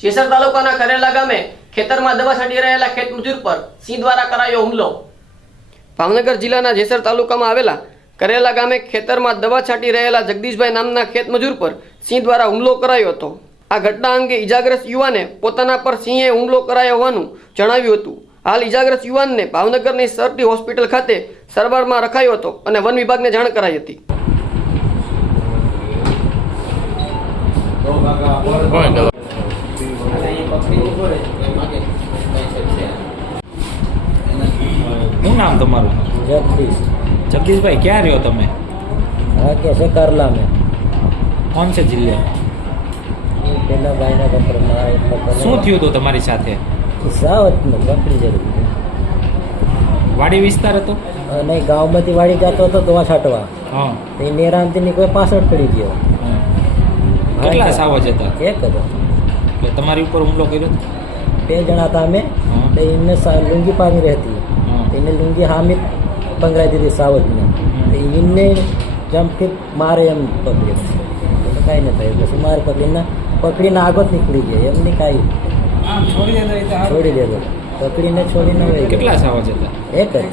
જેસર તાલુકાના કરેલા ગામે ખેતરમાં દવા છાંટી રહેલા ખેતમજૂર પર સિંહ દ્વારા કરાયો હુમલો. ભાવનગર જિલ્લાના જેસર તાલુકામાં આવેલા કરેલા ગામે ખેતરમાં દવા છાંટી રહેલા જગદીશભાઈ નામના ખેતમજૂર પર સિંહ દ્વારા હુમલો કરાયો હતો. આ ઘટના અંગે ઇજાગ્રસ્ત યુવાને પોતાના પર સિંહે હુમલો કરાયો હોવાનું જણાવ્યું હતું. હાલ ઇજાગ્રસ્ત યુવાનને ભાવનગરની સરટી હોસ્પિટલ ખાતે સારવારમાં રખાયો હતો અને વન વિભાગને જાણ કરાઈ હતી. નામ તમારું? જગદીશ. જગદીશભાઈ ક્યાં રહ્યો તમે? હા કે છે કરલામે કોણ છે જિલ્લા? પેલા ભાઈના કપડામાં શું થયું હતું તમારી સાથે? સાવતનું કપડી જરૂર વાડી વિસ્તાર હતો? નહીં ગામમાંથી વાડી જતો હતો દવા છાંટવા. હા. એ નેરાંતીની કોઈ પાછળ પડી ગયો. કેટલા જ હતા? એક હતો એટલે તમારી ઉપર હુમલો કર્યો? બે જણા હતા અમે. એમને લુંગી પાણી રહેતી. એને લુંગી હામી પંગરાઈ દીધી સાવજને. એને જમથી મારે એમ પકડી. એટલે કાંઈ ન થયું. પછી મારે પકડીને પકડીને આગળ નીકળી ગયા. એમને કાંઈ છોડી દેતો પકડીને છોડીને કેટલા સાવજ હતા? એક જ.